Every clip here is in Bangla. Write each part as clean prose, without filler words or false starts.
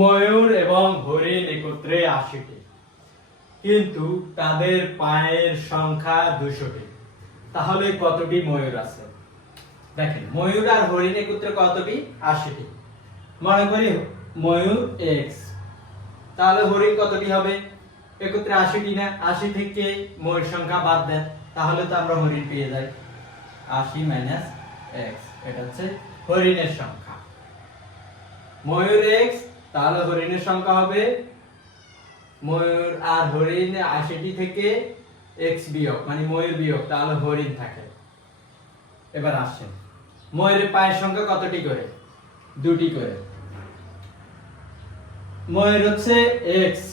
ময়ূর এবং হরিণ একত্রে ৮০টি, কিন্তু তাদের পায়ের সংখ্যা ২০০টি। তাহলে কতটি ময়ূর আছে? দেখেন, ময়ূর আর হরিণ একত্রে কতটি? ৮০টি। মনে করি ময়ূর এক্স, তাহলে হরিণ কতটি হবে? একত্রে ৮০টি না, ৮০ থেকে ময়ূর সংখ্যা বাদ দেন, তাহলে তো আমরা হরিণ পেয়ে যাই। ৮০ মাইনাস এক্স, এটা হচ্ছে হরিণের সংখ্যা। ময়ূর এক্স, তাহলে হরিণের সংখ্যা হবে ময়ূর আর হরিণ ৮০টি থেকে এক্স বিয়োগ, মানে ময়ূর বিয়োগ, তাহলে হরিণ থাকে। এবার আসেন, ময়ূরের পায়ের সংখ্যা কতটি করে? দুটি করে। ময়ূর হচ্ছে এক্স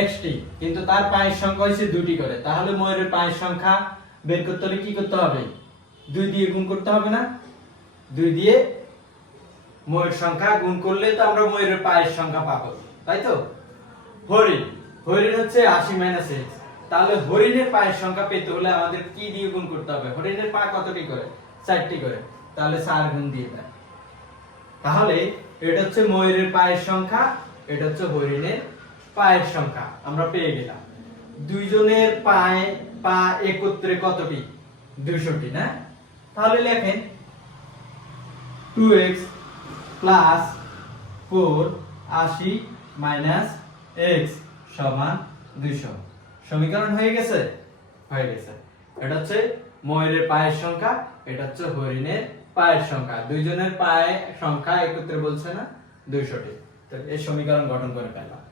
এক্সটি, কিন্তু তার পায়ের সংখ্যা হচ্ছে দুটি করে, তাহলে ময়ূরের পায়ের সংখ্যা বের করতে হলে কি করতে হবে? ২ দিয়ে গুণ করতে হবে না? ২ দিয়ে ময়ূর সংখ্যা গুণ করলে তো আমরা ময়ূরের পায়ের সংখ্যা পাবো, তাই তো? হরিণ, হরিণ হচ্ছে ৮০ মাইনাস এক্স, তাহলে হরিণের পায়ের সংখ্যা পেতে হলে আমাদের কি দিয়ে গুণ করতে হবে? হরিণের পা কতটি করে? ৪টি করে, তাহলে ৪ গুণ দিয়ে দেন। তাহলে এটা হচ্ছে ময়ূরের পায়ের সংখ্যা, এটা হচ্ছে হরিণের পায়ের সংখ্যা, আমরা পেয়ে গেলাম। দুইজনের পায়ে পা একত্রে কতটি? ২০০টি না? তাহলে লেখেন 2x প্লাস 4 ৮০ মাইনাস x সমান ২০০। সমীকরণ হয়ে গেছে? হয়ে গেছে। এটা হচ্ছে ময়ূরের পায়ের সংখ্যা, এটা হচ্ছে হরিণের পায়ের সংখ্যা। দুইজনের পায়ের সংখ্যা একত্রে বলছে না ২০০টি। তো এই সমীকরণ গঠন করে ফেললাম।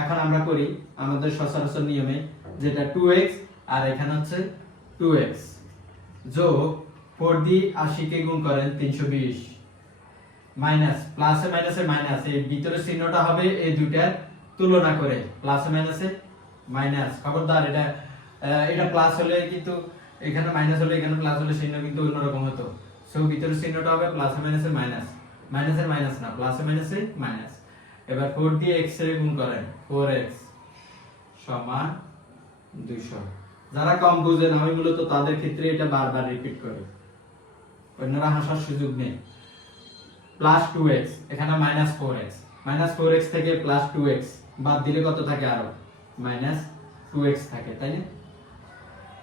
এখন আমরা করি আমাদের সচরাচর নিয়মে, যেটা 2x আর এখানে হচ্ছে 2x যোগ 4 দিয়ে ৮০ কে গুণ করেন ৩২০ মাইনাস প্লাসে মাইনাসে মাইনাস, এই ভিতরের চিহ্নটা হবে এই দুইটার তুলনা করে, প্লাসে মাইনাসে মাইনাস। খবরদার, এটা প্লাস হলে কিন্তু এখানে মাইনাস হলে এখানে প্লাস হলে চিহ্ন কিন্তু অন্যরকম হতো। সো ভিতরের চিহ্নটা হবে প্লাসে মাইনাসে মাইনাস, মাইনাসের মাইনাস না, প্লাসে মাইনাসে মাইনাস। এবার 4 দিয়ে x এর গুণ করেন, 4x সমান 200। যারা কম বুঝেন, আমি মূলত তাদের ক্ষেত্রে এটা বারবার রিপিট করি, অন্যরা হাসার সুযোগ নেই। প্লাস 2x, এখানে মাইনাস 4x, মাইনাস 4x থেকে প্লাস 2x বাদ দিলে কত থাকে? আরো মাইনাস 2x থাকে, তাই না?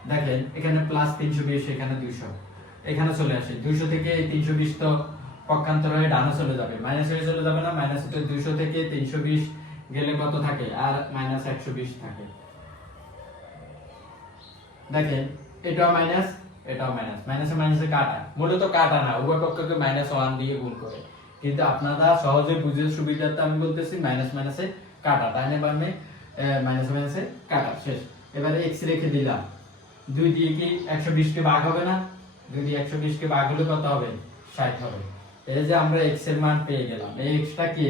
দেখেন এখানে প্লাস 320, এখানে 200, এখানে চলে আসে 200 থেকে 320 তো পক্ষান্তর হয়ে ডানে চলে যাবে, মাইনাস হয়ে চলে যাবে না? মাইনাস হতে 200 থেকে 320 গেলে কত থাকে? আর মাইনাস 120 থাকে। দেখেন এটাও মাইনাস, এটাও মাইনাস, মাইনাসে মাইনাসে কাটা, মূলত কাটা না, উভয় পক্ষকে -1 দিয়ে গুণ করে, কিন্তু আপনারা সহজে বুঝে সুবিধার্থে আমি বলতেছি মাইনাস মাইনাসে কাটা, তাই না? মানে মাইনাসে মাইনাসে কাটা শেষ। এবারে x রেখে দিলাম, 2 দিয়ে কি 120 কে ভাগ হবে না? 2 দিয়ে 120 কে ভাগ হলে কত হবে? 60 হবে। এই যে আমরা x এর মান পেয়ে গেলাম। এই x টা কি?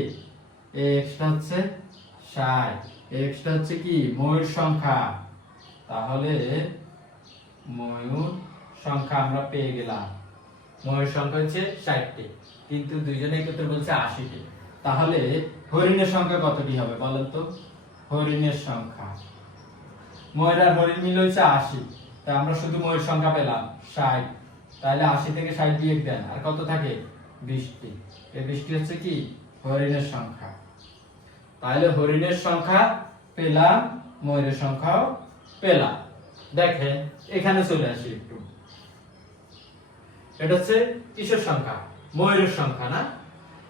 এই x টা হচ্ছে 60, এই x টা হচ্ছে কি? ময়ূর সংখ্যা। তাহলে ময়ূর সংখ্যা আমরা পেয়ে গেলাম। ময়ূর সংখ্যা হচ্ছে 60টি, কিন্তু দুইজনে একত্রে বলছে 80টি। তাহলে হরিণের সংখ্যা কতটি হবে বলেন তো? হরিণের সংখ্যা, ময়ূর আর হরিণ মিলে হচ্ছে 80, তাই আমরা শুধু ময়ূর সংখ্যা পেলাম 60। তাহলে 80 থেকে 60 বিয়োগ দেন, আর কত থাকে? 20টি। এই 20টি হচ্ছে কি? হরিণের সংখ্যা। তাহলে হরিণের সংখ্যা পেলাম, ময়ূরের সংখ্যাও পেলাম। দেখেন এখানে চলে আসি একটু, এটা হচ্ছে কিসের সংখ্যা? ময়ূরের সংখ্যা না?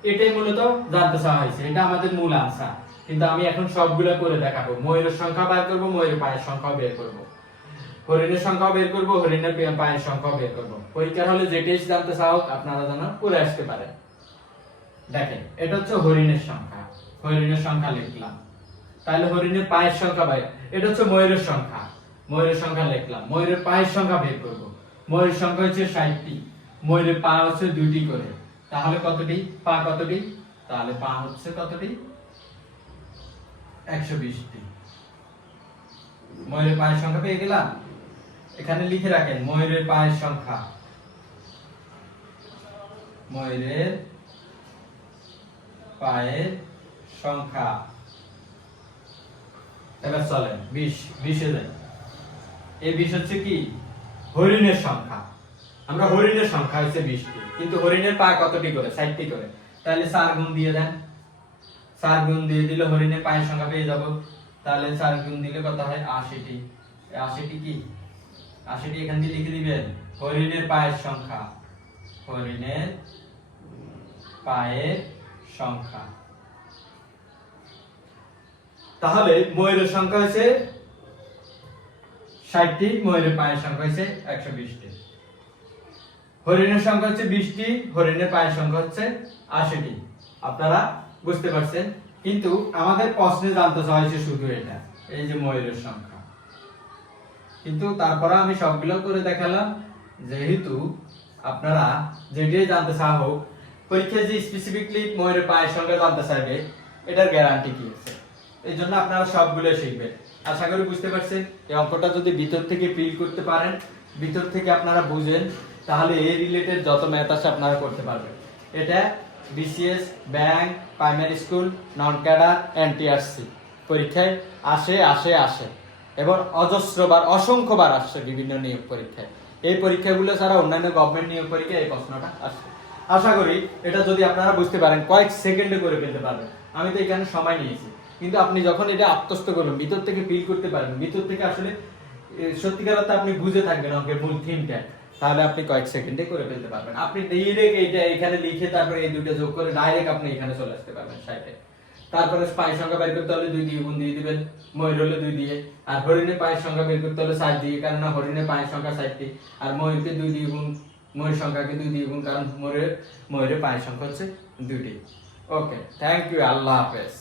এটাই মূলত জানতে চাওয়া হয়েছে, এটা আমাদের মূল আনসার। কিন্তু আমি এখন সবগুলো করে দেখাবো। ময়ূরের সংখ্যা বের করব, ময়ূরের পায়ের সংখ্যা বের করব, হরিণের সংখ্যা বের করব, হরিণের পায়ের সংখ্যা বের করব। পরীক্ষার হলে যেটাই জানতে চাও আপনারা যেন করে আসতে পারেন। দেখেন এটা হচ্ছে হরিণের সংখ্যা, হরিণের সংখ্যা লিখলাম। তাহলে হরিণের পায়ের সংখ্যা বাই, এটা হচ্ছে ময়ূরের সংখ্যা, ময়ূরের সংখ্যা লিখলাম। ময়ূরের পায়ের সংখ্যা বের করব। ময়ূরের সংখ্যা হচ্ছে 60টি, ময়ূরের পা হচ্ছে 2টি করে, তাহলে কতটি? পা কতটি? তাহলে পা হচ্ছে কতটি? 120টি। ময়ূরের পায়ের সংখ্যা পেয়ে গেলাম। এখানে লিখে রাখেন ময়ূরের পায়ের সংখ্যা, ময়ূরের পায়ের সংখ্যা। এবার চলেন 20 এ যাই। এই 20 হচ্ছে কি? হরিণের সংখ্যা। আমরা হরিণের সংখ্যা হচ্ছে 20টি, কিন্তু হরিণের পা কতটি করে? 60টি করে, তাহলে 4 গুণ দিয়ে দেন। 4 গুণ দিয়ে দিলে হরিণের পায়ের সংখ্যা পেয়ে যাব। তাহলে 4 গুণ দিলে কত হয় 80টি। 80টি কি 80টি এখান দিয়ে লিখে দিবেন হরিণের পায়ের সংখ্যা, হরিণের পায়ের সংখ্যা। তাহলে ময়ূরের সংখ্যা হয়েছে 60টি, ময়ূরের পায়ের সংখ্যা হয়েছে 120টি। হরিণের সংখ্যা হচ্ছে 20টি, হরিণের পায়ের সংখ্যা হচ্ছে 80টি। আপনারা বুঝতে পারছেন, কিন্তু আমাদের প্রশ্নে জানতে চাওয়া হয়েছে শুধু এটা, এই যে ময়ূরের সংখ্যা। কিন্তু তারপরে আমি সবগুলো করে দেখালাম, যেহেতু আপনারা যেটাই জানতে চাওয়া হোক, পরীক্ষায় যে স্পেসিফিকলি ময়ূরের পায়ের সংখ্যা জানতে চাইবে, এটার গ্যারান্টি কি আছে, এই জন্য আপনারা সবগুলো শিখবেন। আশা করি বুঝতে পারছেন। এই অঙ্কটা যদি ভিতর থেকে ফিল করতে পারেন, ভিতর থেকে আপনারা বুঝেন, তাহলে এই রিলেটেড যত ম্যাথ আছে আপনারা করতে পারবেন। এটা BCS, bank, primary school, non cadre, NTRC পরীক্ষায় আসে এবং অজস্রবার, অসংখ্যবার আসছে বিভিন্ন নিয়োগ পরীক্ষায়। এই পরীক্ষাগুলো ছাড়া অন্যান্য গভর্নমেন্ট নিয়োগ পরীক্ষায় এই প্রশ্নটা আসছে। আশা করি এটা যদি আপনারা বুঝতে পারেন, কয়েক সেকেন্ডে করে ফেলতে পারবেন। আমি তো এখানে সময় নিয়েছি, কিন্তু আপনি যখন এটা আত্মস্থ করবেন, ভিতর থেকে ফিল করতে পারবেন, ভিতর থেকে আসলে সত্যিকার অর্থে আপনি বুঝে থাকবেন অঙ্কের মূল থিমটা, তাহলে আপনি কয়েক সেকেন্ডে করে ফেলতে পারবেন। আপনি ডাইরেক্ট এইটা এখানে লিখে তারপরে এই দুটো যোগ করে ডাইরেক্ট আপনি এখানে চলে আসতে পারবেন 60-এ। তারপরে পায়ের সংখ্যা বের করতে হলে 2 দিয়ে গুণ দিয়ে দিবেন, ময়ূর হলে 2 দিয়ে, আর হরিণের পায়ের সংখ্যা বের করতে হলে 7 দিয়ে, কারণ হরিণের পায়ের সংখ্যা 60টি, আর ময়ূরকে 2 দিয়ে গুণ, ময়ূর সংখ্যাকে 2 দিয়ে গুণ, কারণ ময়ূরের পায়ের সংখ্যা হচ্ছে 2টি। ওকে, থ্যাংক ইউ, আল্লাহ হাফেজ।